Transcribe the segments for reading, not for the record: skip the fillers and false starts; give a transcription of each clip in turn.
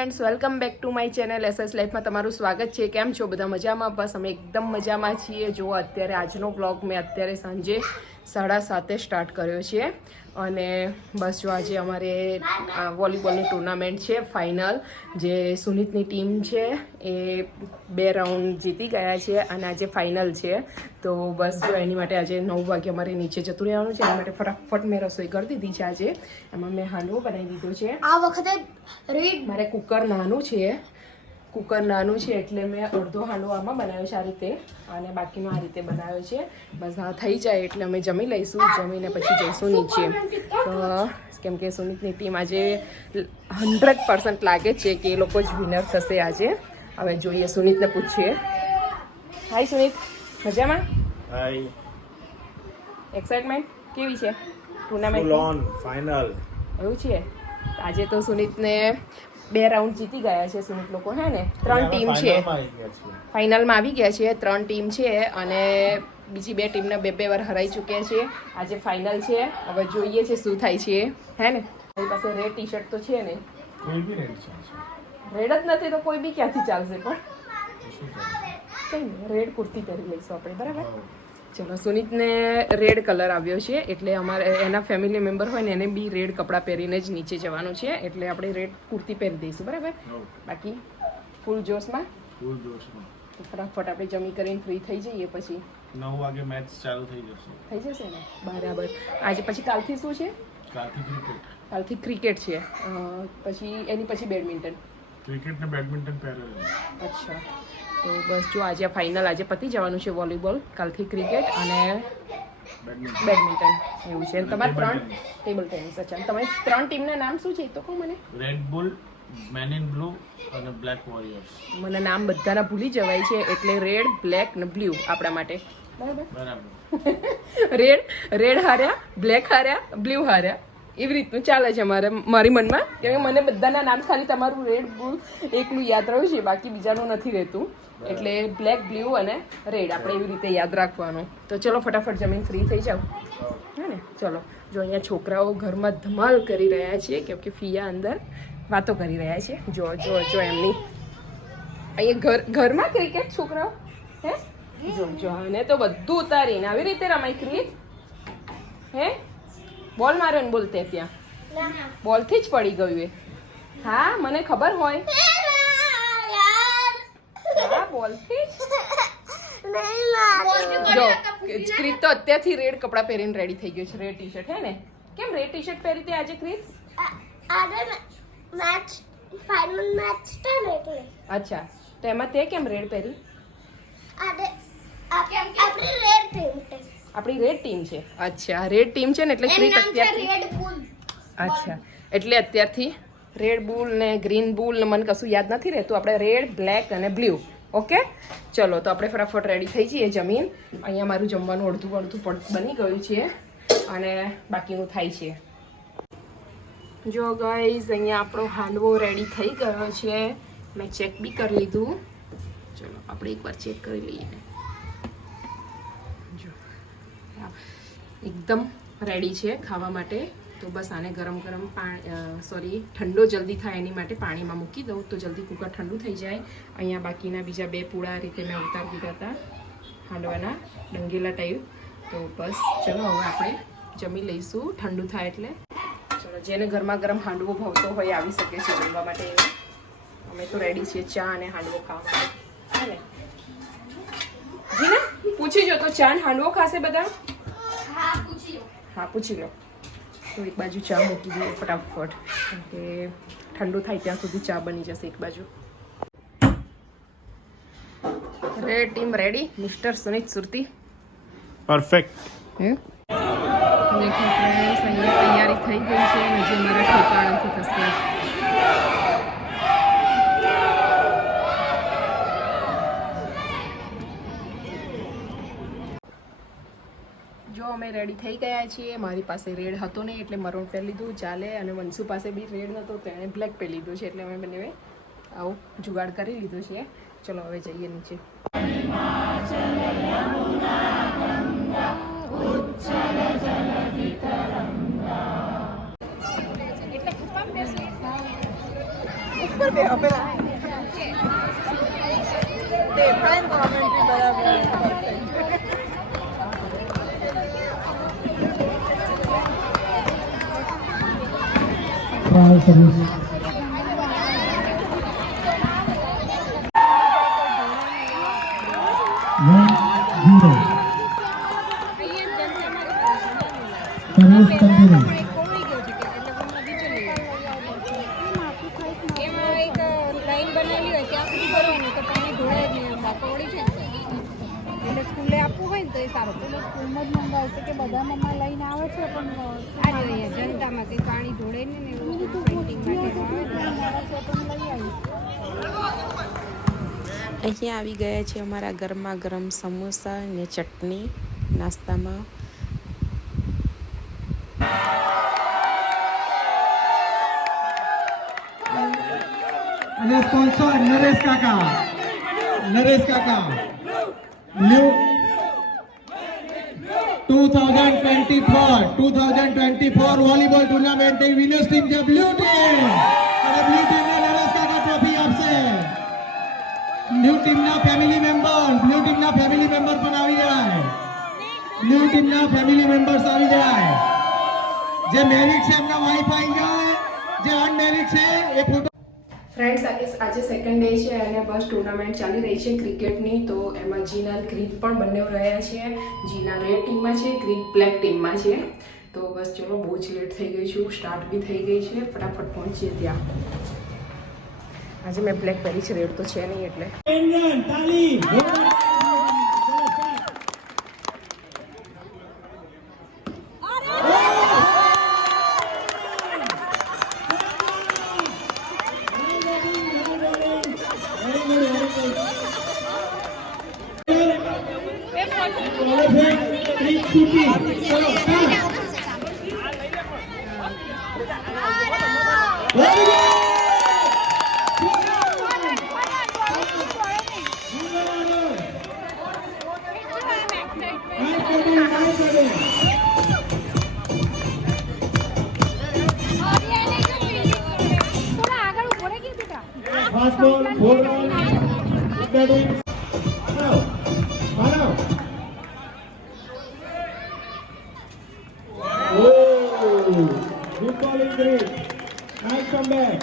Friends, welcome back to my channel SS લાઈફમાં તમારું સ્વાગત છે। કેમ છો બધા? મજામાં? બસ અમે એકદમ મજામાં છીએ। જો અત્યારે આજનો વ્લોગ મેં અત્યારે સાંજે 7:30 સ્ટાર્ટ કર્યો છે અને બસ જો આજે અમારે વોલીબોલની ટુર્નામેન્ટ છે ફાઇનલ, જે સુનિતની ટીમ છે એ 2 રાઉન્ડ જીતી ગયા છે અને આજે ફાઇનલ છે। તો બસ જો એની માટે આજે 9 વાગે અમારે નીચે જતું રહેવાનું છે। એના માટે ફટાફટ મેં રસોઈ કરી દીધી છે। આજે એમાં મેં હાંડવો બનાવી દીધો છે। આ વખતે મારે કુકર નાનું છે એટલે મેં અડધો હાંડવો આમાં બનાવ્યો છે આ રીતે, અને બાકીનો આ રીતે બનાવ્યો છે। બસ આ થઈ જાય એટલે અમે જમી લઈશું, જમીને પછી જઈશું નીચે। તો કેમ કે સુમિતની ટીમ આજે 100% લાગે છે કે એ લોકો જ વિનર થશે આજે। હવે જોઈએ, સુનિતને પૂછીએ। હાય સુનિત, મજામાં? હાય, એક્સાઇટમેન્ટ કેવી છે ટુર્નામેન્ટ? ફૂલ ઓન ફાઇનલ એવું છે। આજે તો સુનિતને 2 રાઉન્ડ જીતી ગયા છે સુમિત લોકો, હે ને? 3 ટીમ છે, ફાઇનલમાં આવી ગયા છે। 3 ટીમ છે અને બીજી 2 ટીમને 2 વાર હરાઈ ચૂક્યા છે। આજે ફાઇનલ છે, હવે જોઈએ છે શું થાય છે, હે ને? મારી પાસે રેડ ટી શર્ટ તો છે ને, કોઈ બી રેડ ચાલશે। રેડ જ નથી તો કોઈ બી ક્યાંથી ચાલશે, પણ કઈ નહીં, રેડ કુર્તી પહેરી લઈશું આપણે, બરાબર? ચલો, સુનિતને રેડ કલર આવ્યો છે એટલે અમારે એના ફેમિલી મેમ્બર હોય ને એને બી રેડ કપડાં પહેરીને જ નીચે જવાનું છે, એટલે આપણે રેડ કુર્તી પહેરી દઈશું, બરાબર? બાકી ફૂલ જોશમાં તો ફટાફટ આપણે જમી કરીને ફ્રી થઈ જઈએ, પછી 9 વાગે મેચ ચાલુ થઈ જશે ને, બરાબર? આજે પછી કાલથી શું છે? કાલથી ક્રિકેટ છે, પછી એની પછી બેડમિન્ટન, ક્રિકેટ ને બેડમિન્ટન પેરેલલ। અચ્છા, તો બસ જો આજે ફાઇનલ આજે પતી જવાનું છે વોલીબોલ, કાલથી ક્રિકેટ અને બેડમિન્ટન એવું છે। તમારે 3 ટેબલ ટેનિસ। અચ્છા, તમારી 3 ટીમના નામ શું છે એ તો કહો મને। Red Bull, man in blue અને બ્લેક વોરિયર્સ। મને નામ બધાના ભૂલી જવાય છે એટલે રેડ, બ્લેક ને બ્લુ આપણા માટે, બરાબર? રેડ હાર્યા, બ્લેક હાર્યા, બ્લુ હાર્યા, એવી રીતનું ચાલે છે મારી મનમાં, કેમ કે મને બધાના નામ ખાલી તમારું રેડ બુલ એકલું યાદ રહ્યું છે, બાકી બીજાનું નથી રહેતું, એટલે બ્લેક, બ્લુ અને રેડ આપણે એવી રીતે યાદ રાખવાનું। તો ચલો ફટાફટ જમીન ફ્રી થઈ જાઓ, હે ને? ચલો, જો અહીંયા છોકરાઓ ઘરમાં ધમાલ કરી રહ્યા છે કેમ કે ફિયા અંદર વાતો કરી રહ્યા છે। જો એમની અહીંયા ઘરમાં ક્રિકેટ છોકરાઓ, હે? જો અને તો બધું ઉતારીને આવી રીતે રમાય ક્રિકેટ, હે? બોલ માર્યો ને બોલતે ત્યાં બોલથી જ પડી ગયું એ? હા, મને ખબર હોય, હા બોલથી જ। જો ક્રિત તો અત્યારથી રેડ કપડાં પહેરીને રેડી થઈ ગયો છે, રેડ ટી શર્ટ, હે ને? કેમ રેડ ટી શર્ટ પહેરી તે આજે ક્રિત? ફાઇનલ મેચ છે ને એટલે। અચ્છા, તો એમાં તે કેમ રેડ પહેરી? આપણી રેડ ટીમ છે। અચ્છા, રેડ ટીમ છે ને એટલે ક્રિત અત્યારથી, અચ્છા, એટલે અત્યારથી રેડ બુલ ને ગ્રીન બુલ ને મને કશું યાદ નથી રહેતું, આપણે રેડ, બ્લેક અને બ્લુ, ઓકે? ચલો, તો આપણે ફટાફટ રેડી થઈ જઈએ જમીન। અહીંયા મારું જમવાનું અડધું બની ગયું છે અને બાકીનું થાય છે। જો ગાઈઝ, અહીંયા આપણો હાંડવો રેડી થઈ ગયો છે, મેં ચેક બી કરી લીધું। ચલો આપણે એકવાર ચેક કરી લઈએ। જો એકદમ રેડી છે ખાવા માટે। તો બસ આને ગરમ ઠંડો જલ્દી થાય એની માટે પાણીમાં મૂકી દઉં તો જલ્દી કુકર ઠંડુ થઈ જાય। અહીંયા બાકીના બીજા 2 પૂળા રીતે મેં ઉતારી દીધા હતા હાંડવાના, ડંગેલા ટાઈપ। તો બસ ચલો હવે આપણે જમી લઈશું ઠંડુ થાય એટલે। ચલો, જેને ગરમા ગરમ હાંડવો ભાવતો હોય આવી શકે છે જમવા માટે। અમે તો રેડી છીએ ચા અને હાંડવો ખાવા માટે, હે ને? જી ને પૂછી જો, તો ચા અને હાંડવો ખાશે બધા? હા, પૂછી લો। તો એક બાજુ ચા મૂકી દઈએ ફટાફટ, કેમ કે ઠંડુ થાય ત્યાં સુધી ચા બની જશે એક બાજુ। Red team ready, mister Sunit Surti perfect. દેખો ફ્રેન્ડ્સ, અહીંયા તૈયારી થઈ ગઈ છે અને જે મારા ઠેકાણાથી થશે। જો અમે રેડી થઈ ગયા છીએ। મારી પાસે રેડ હતો નહીં એટલે મરૂન પહેરી લીધું, ચાલે, અને વંશુ પાસે બી રેડ નહોતો તો એણે બ્લેક પહેરી લીધું છે, એટલે અમે બંને આવું જુગાડ કરી લીધું છે। ચલો હવે જઈએ નીચે। ઉપર Trial service. Service continue. એમાં એક લાઈન બનાવેલી હોય ત્યાં સુધી ભરવાનું તો પાણી ઢોળાય જ નહીં બાકોડી છે એટલે સ્કૂલે આપવું હોય ને તો એ સારું પેલો સ્કૂલમાં જ મંગાવશે કે બધા મમ્મા લઈને આવે છે પણ આ જોઈએ જનતામાંથી પાણી ઢોળે ને એવું બધું પેઇન્ટિંગ માટે લઈ આવી અહીંયા આવી ગયા છે અમારા ગરમા ગરમ સમોસા અને ચટણી નાસ્તામાં. અને સ્પોન્સર નરેશ કાકા new 2024 volleyball tournament winners team છે બ્લુ ટીમ અને બ્લુ ટીમને નરેશ કાકા ટ્રોફી આપશે. બ્લુ ટીમના ફેમિલી મેમ્બર પણ આવી જાય. જે મેરિટ છે એમના વાઇફ આવી જાય, જે અનમેરિટ છે એ ફોટો. ફ્રેન્ડ્સ, આજે સેકન્ડ ડે છે અને બસ ટુર્નામેન્ટ ચાલી રહી છે ક્રિકેટની. તો એમાં જીના ગ્રીન પણ બંને રહ્યા છે. જીના રેડ ટીમમાં છે, ગ્રીન બ્લેક ટીમમાં છે. તો બસ ચલો, બહુ જ લેટ થઈ ગઈ છું, સ્ટાર્ટ બી થઈ ગઈ છે, ફટાફટ પહોંચીએ ત્યાં. આજે મેં બ્લેક પહેરી છે, રેડ તો છે નહીં એટલે. Fast ball, 4 runs. Batting. Bharat. Oh, good bowling, great. Nice comeback.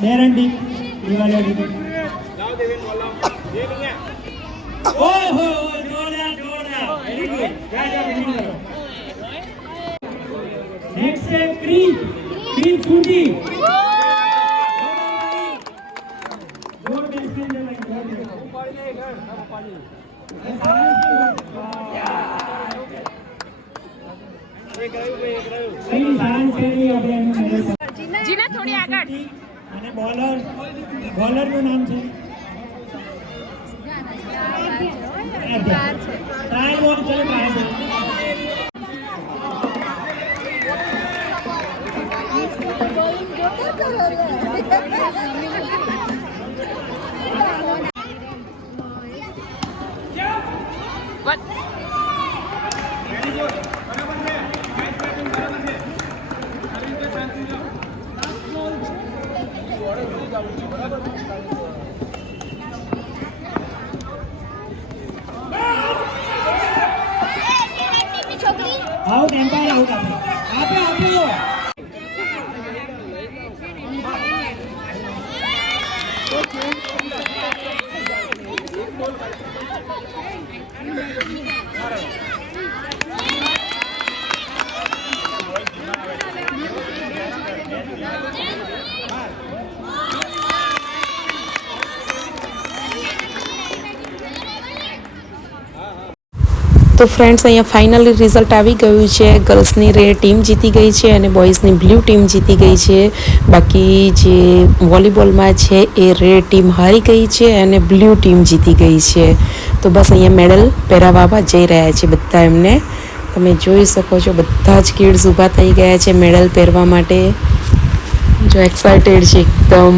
Guarantee. Oh, Jordan. Very good. Next set, green shooting. જીના થોડી આગળ. અને બોલર નું નામ છે ટ્રાય બોલ. ચલો ટ્રાય બોલ. આઉટ એમ્પાયર આઉટ આપે. તો ફ્રેન્ડ્સ અહીંયા ફાઇનલી રિઝલ્ટ આવી ગયું છે. ગર્લ્સની રેડ ટીમ જીતી ગઈ છે અને બોયઝની બ્લુ ટીમ જીતી ગઈ છે. બાકી જે વોલીબોલમાં છે એ રેડ ટીમ હારી ગઈ છે અને બ્લુ ટીમ જીતી ગઈ છે. તો બસ અહીંયા મેડલ પહેરાવવા જઈ રહ્યા છે બધા એમને. તમે જોઈ શકો છો બધા જ કિડ્સ ઊભા થઈ ગયા છે મેડલ પહેરવા માટે. જો એક્સાઇટેડ છે એકદમ.